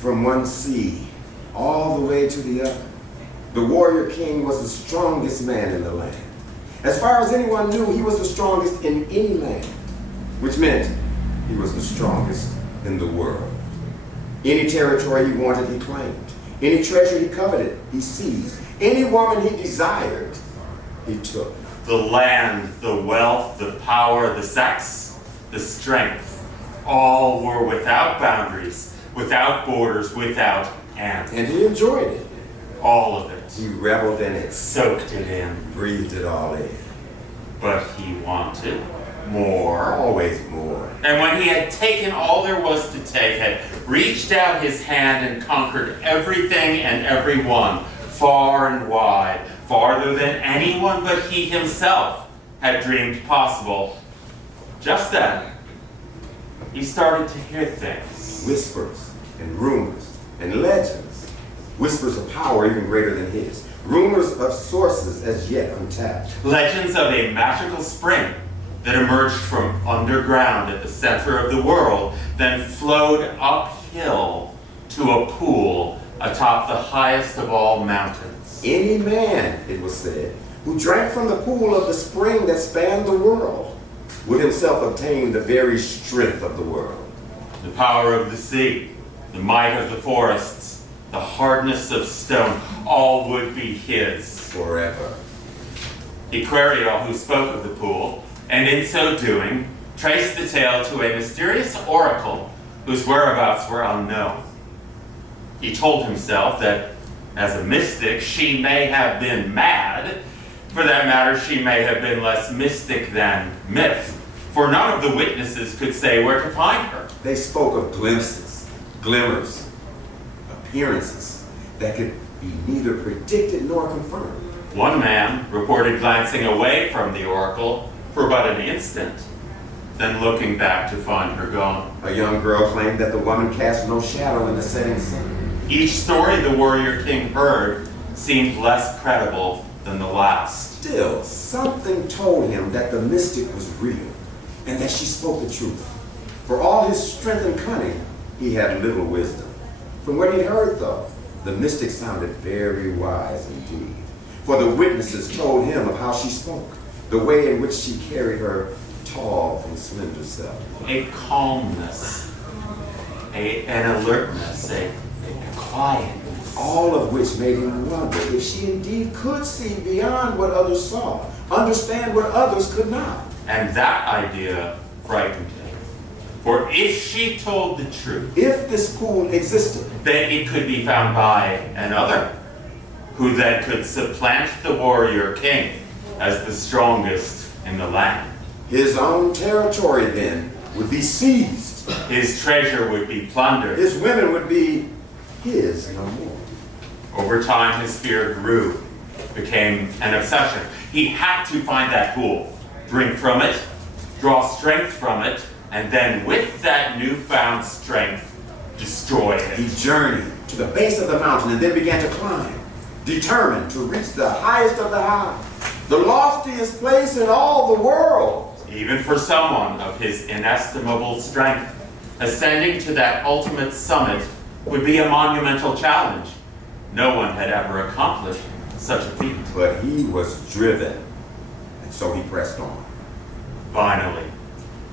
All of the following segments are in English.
from one sea all the way to the other. The warrior king was the strongest man in the land. As far as anyone knew, he was the strongest in any land, which meant he was the strongest in the world. Any territory he wanted, he claimed. Any treasure he coveted, he seized. Any woman he desired, he took. The land, the wealth, the power, the sex, the strength, all were without boundaries, without borders, without end. And he enjoyed it. All of it. He reveled in it, Soaked it in. breathed it all in. But he wanted more. Always more. And when he had taken all there was to take, had reached out his hand and conquered everything and everyone, far and wide, farther than anyone but he himself had dreamed possible, just then, he started to hear things. Whispers and rumors and legends. Whispers of power even greater than his. Rumors of sources as yet untapped. Legends of a magical spring that emerged from underground at the center of the world, then flowed uphill to a pool atop the highest of all mountains. Any man, it was said, who drank from the pool of the spring that spanned the world would himself obtain the very strength of the world. The power of the sea, the might of the forests, the hardness of stone, all would be his. Forever. He queried all who spoke of the pool, and in so doing, traced the tale to a mysterious oracle whose whereabouts were unknown. He told himself that, as a mystic, she may have been mad. For that matter, she may have been less mystic than myth, for none of the witnesses could say where to find her. They spoke of glimpses, glimmers, appearances that could be neither predicted nor confirmed. One man reported glancing away from the oracle for but an instant, then looking back to find her gone. A young girl claimed that the woman cast no shadow in the setting sun. Each story the warrior king heard seemed less credible than the last. Still, something told him that the mystic was real and that she spoke the truth. For all his strength and cunning, he had little wisdom. From what he'd heard, though, the mystic sounded very wise indeed. For the witnesses told him of how she spoke, the way in which she carried her tall and slender self. A calmness, an alertness, a quietness. All of which made him wonder if she indeed could see beyond what others saw, understand what others could not. And that idea frightened him. For if she told the truth, If this pool existed, then it could be found by another, who then could supplant the warrior king as the strongest in the land. his own territory then would be seized. His treasure would be plundered. His women would be his no more. Over time, his fear grew, became an obsession. He had to find that pool, drink from it, draw strength from it, and then with that newfound strength, destroy He it. journeyed to the base of the mountain and then began to climb, determined to reach the highest of the high, the loftiest place in all the world. Even for someone of his inestimable strength, ascending to that ultimate summit would be a monumental challenge. No one had ever accomplished such a feat. But he was driven, and so he pressed on. Finally,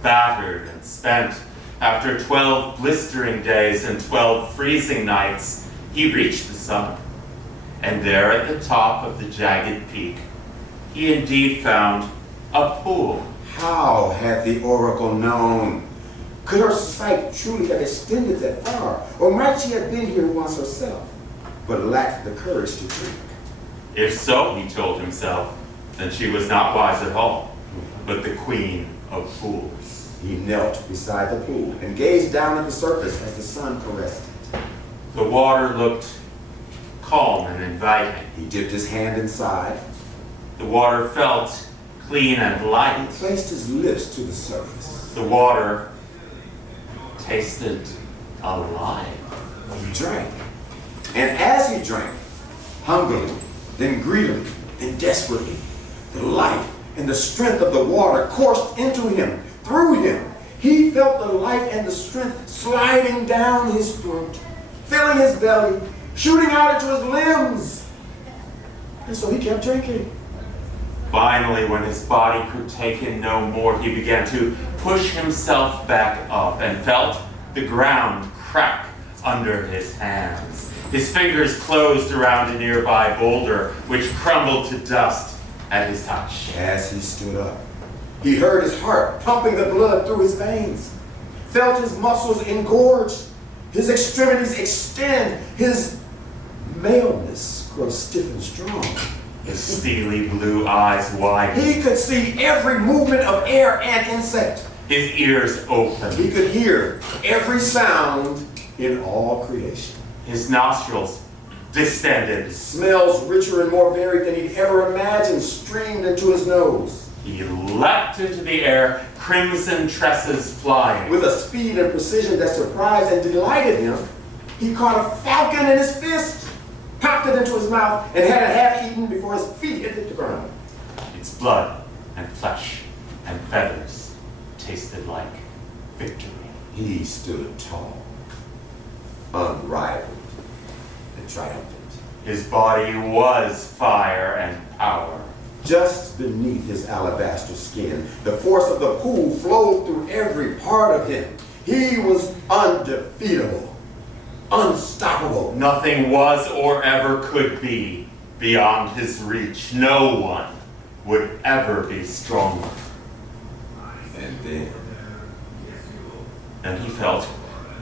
battered and spent, after 12 blistering days and 12 freezing nights, he reached the summit. And there at the top of the jagged peak, he indeed found a pool. How had the oracle known? Could her sight truly have extended that far? Or might she have been here once herself, but lacked the courage to drink? If so, he told himself, then she was not wise at all, but the queen of fools. He knelt beside the pool and gazed down at the surface as the sun caressed it. The water looked calm and inviting. He dipped his hand inside. The water felt clean and light. He placed his lips to the surface. The water tasted alive. He drank. And as he drank, hungrily, then greedily, then desperately, the life and the strength of the water coursed into him, through him. He felt the life and the strength sliding down his throat, filling his belly, shooting out into his limbs. And so he kept drinking. Finally, when his body could take in no more, he began to push himself back up and felt the ground crack under his hands. His fingers closed around a nearby boulder, which crumbled to dust at his touch. As he stood up, he heard his heart pumping the blood through his veins, felt his muscles engorge, his extremities extend, his maleness grow stiff and strong. His steely blue eyes widened. He could see every movement of air and insect. His ears opened. He could hear every sound in all creation. His nostrils distended. Smells richer and more varied than he'd ever imagined streamed into his nose. He leapt into the air, crimson tresses flying. With a speed and precision that surprised and delighted him, he caught a falcon in his fist, popped it into his mouth, and had it half eaten before his feet hit the ground. Its blood and flesh and feathers tasted like victory. He stood tall, unrivaled, and triumphant. His body was fire and power. Just beneath his alabaster skin, the force of the pool flowed through every part of him. He was undefeatable, unstoppable. Nothing was or ever could be beyond his reach. No one would ever be stronger. And then he felt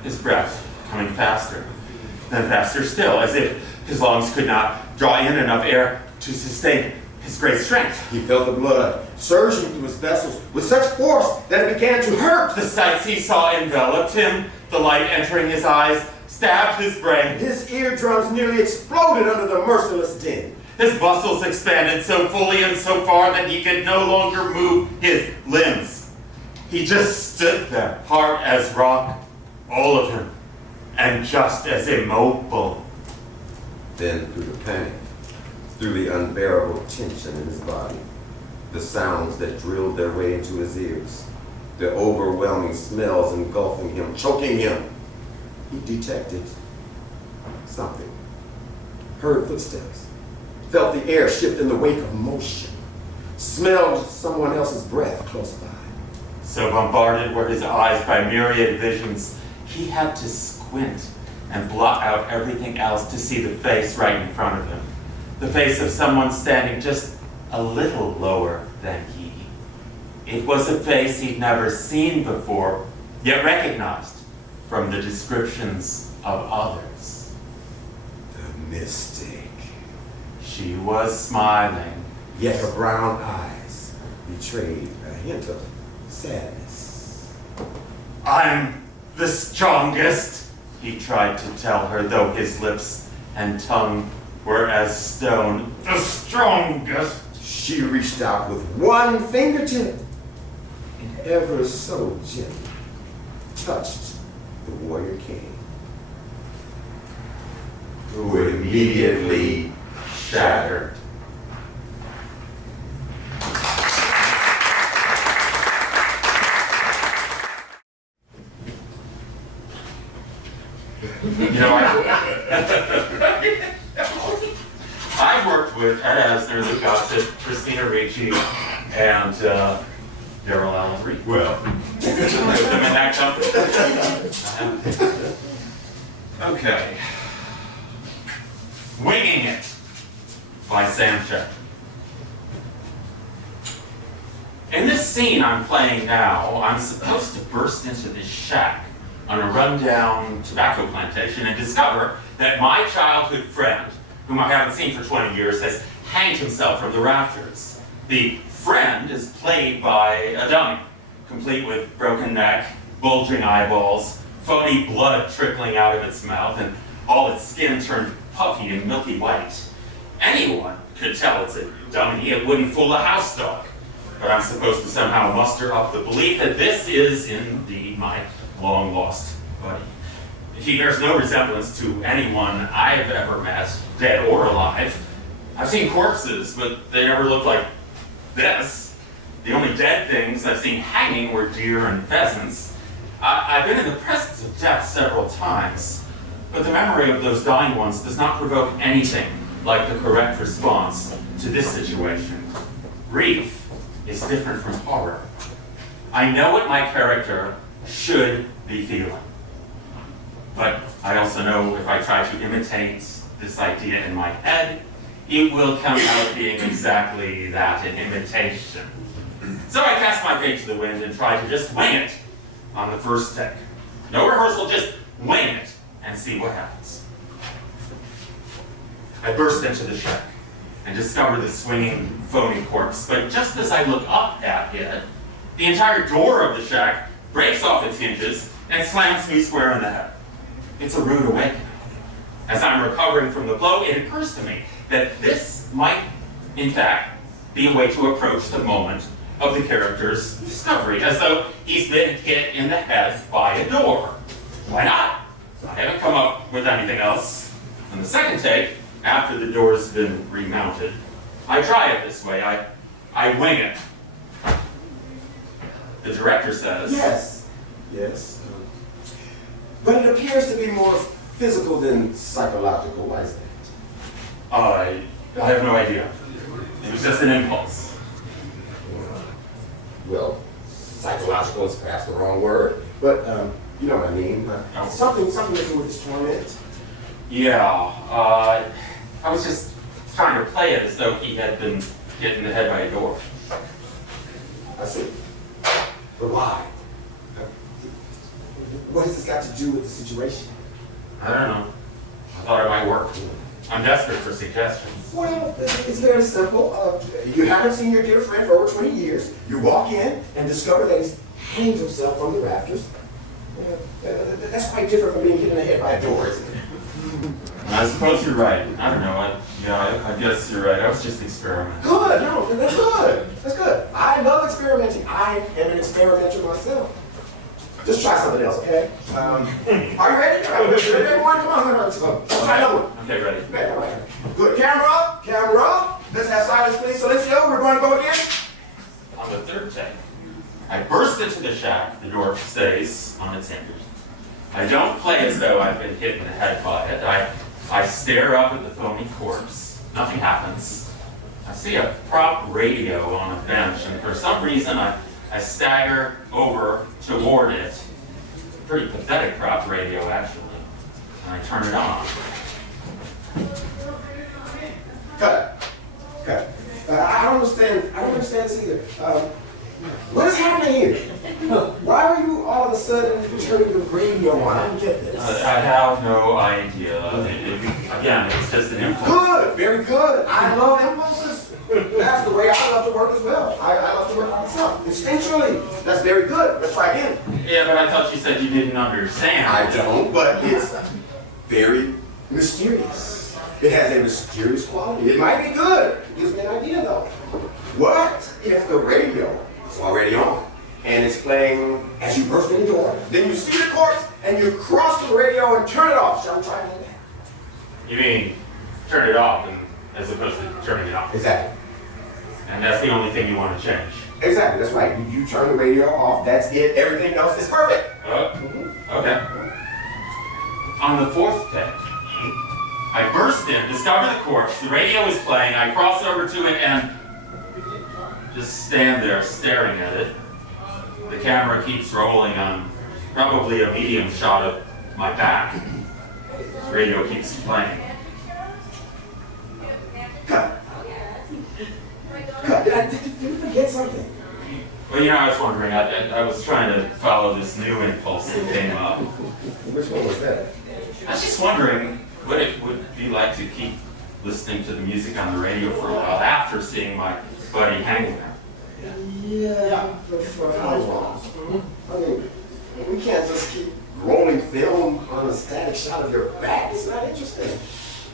his breath coming faster, then faster still, as if his lungs could not draw in enough air to sustain his great strength. he felt the blood surging through his vessels with such force that it began to hurt. The sights he saw enveloped him, the light entering his eyes stabbed his brain. His eardrums nearly exploded under the merciless din. His muscles expanded so fully and so far that he could no longer move his limbs. He just stood there, hard as rock, all of him, and just as immobile. Then through the panic, through the unbearable tension in his body, the sounds that drilled their way into his ears, the overwhelming smells engulfing him, choking him, he detected something, heard footsteps, felt the air shift in the wake of motion, smelled someone else's breath close by. So bombarded were his eyes by myriad visions, he had to squint and blot out everything else to see the face right in front of him. The face of someone standing just a little lower than he. It was a face he'd never seen before, yet recognized from the descriptions of others. The mystic. She was smiling. Yet her brown eyes betrayed a hint of sadness. I'm the strongest, he tried to tell her, though his lips and tongue were as stone. The strongest. She reached out with one fingertip and ever so gently touched the warrior king, who immediately shattered. You know, I've worked with Ed Asner, the Gossip, Christina Ricci, and Darryl Allen Reed. Well, With them in that company. Okay. Winging It by Sam Shepard. In this scene I'm playing now, I'm supposed to burst into this shack on a rundown tobacco plantation and discover that my childhood friend, whom I haven't seen for 20 years, has hanged himself from the rafters. The friend is played by a dummy, complete with broken neck, bulging eyeballs, phony blood trickling out of its mouth, and all its skin turned puffy and milky white. Anyone could tell it's a dummy. It wouldn't fool a house dog. But I'm supposed to somehow muster up the belief that this is indeed my long-lost buddy. He bears no resemblance to anyone I've ever met, dead or alive. I've seen corpses, but they never looked like this. The only dead things I've seen hanging were deer and pheasants. I've been in the presence of death several times, But the memory of those dying ones does not provoke anything like the correct response to this situation. Grief is different from horror. I know what my character should be feeling. But I also know if I try to imitate this idea in my head, it will come out being exactly that, an imitation. So I cast my fate to the wind and try to just wing it on the first take. No rehearsal, just wing it and see what happens. I burst into the shack and discover the swinging, phony corpse, but just as I look up at it, the entire door of the shack breaks off its hinges and slams me square in the head. It's a rude awakening. As I'm recovering from the blow, it occurs to me that this might, in fact, be a way to approach the moment of the character's discovery, as though he's been hit in the head by a door. Why not? I haven't come up with anything else. On the second take, after the door's been remounted, I try it this way. I wing it. The director says... Yes. But it appears to be more physical than psychological. Why is that? I have no idea. It was just an impulse. Well, psychological is perhaps the wrong word, but you know what I mean. Something to do with his torment. Yeah, I was just trying to play it as though he had been hit in the head by a door. I see. But why? What has this got to do with the situation? I don't know. I thought it might work. I'm desperate for suggestions. Well, it's very simple. You haven't seen your dear friend for over 20 years. You walk in and discover that he's hanged himself from the rafters. That's quite different from being hit in the head by a door, isn't it? I suppose you're right. I don't know. I guess you're right. I was just experimenting. Good. No, that's good. That's good. I love experimenting. I am an experimenter myself. Just try something else, okay? Are you ready? Everyone, come on. Let's try another one. Okay, ready. Okay, all right. Good. Camera up. Camera up. Let's have silence, please. Silencio. We're going to go again. On the third take, I burst into the shack. The door stays on its hinges. I don't play as though I've been hit in the head by it. I stare up at the phony corpse. Nothing happens. I see a prop radio on a bench, and for some reason I stagger over toward it. Pretty pathetic prop radio, actually. And I turn it on. Cut. I don't understand this either. What is happening here? Why are you all of a sudden turning the radio on? I don't get this. I have no idea. Again, it's just an impulse. Good, very good. I love impulses. That's the way I love to work as well. I love to work on myself. Instinctually. That's very good. Let's try again. Yeah, but I thought you said you didn't understand. I don't, but it's very mysterious. It has a mysterious quality. It might be good. It gives me an idea, though. What if the radio is already on and it's playing as you burst in the door? Then you see the corpse and you cross the radio and turn it off. Shall we try it like that? You mean turn it off as opposed to turning it off? Exactly. And that's the only thing you want to change? Exactly, that's right. You turn the radio off, that's it. Everything else is perfect. Okay. On the fourth take, I burst in, discover the corpse, the radio is playing, I cross over to it and just stand there staring at it. The camera keeps rolling on probably a medium shot of my back. The radio keeps playing. Cut. Did you forget something? Well, I was wondering, I was trying to follow this new impulse that came up. Which one was that? I was just wondering what it would be like to keep listening to the music on the radio for a while after seeing my buddy hang there. Yeah, for how long? I mean, we can't just keep rolling film on a static shot of your back. It's not interesting.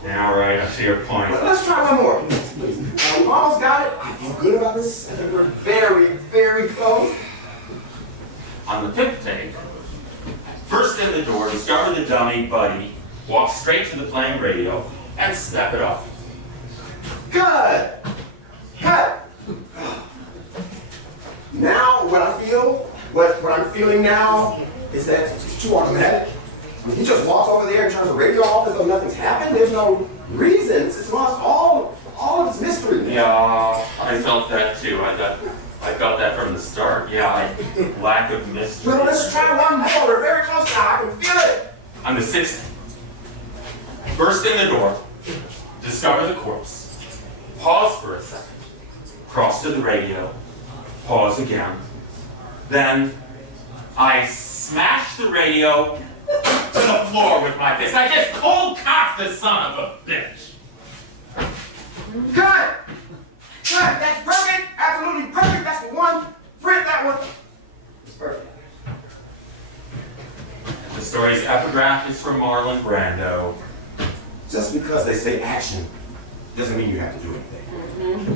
Yeah, right, I see your point. Well, let's try one more, please. We almost got it. I feel good about this. I think we're very, very close. On the fifth take, first in the door, discover the dummy buddy, walk straight to the playing radio, and snap it off. Good. Cut. Now, what I'm feeling now is that it's too automatic. I mean, he just walks over there and turns the radio off as though nothing's happened. There's no reason. It's lost all of its mystery. Yeah, I felt that too. I felt that from the start. Yeah, lack of mystery. Well, let's try one more. We're very close now. I can feel it. On the 6th, burst in the door, discover the corpse, pause for a second, cross to the radio, pause again. Then I smash the radio to the floor with my fist. I just cold cocked the son of a bitch. Cut! Cut! That's perfect! Absolutely perfect! That's the one! Print that one! It's perfect. The story's epigraph is from Marlon Brando. Just because they say action doesn't mean you have to do anything.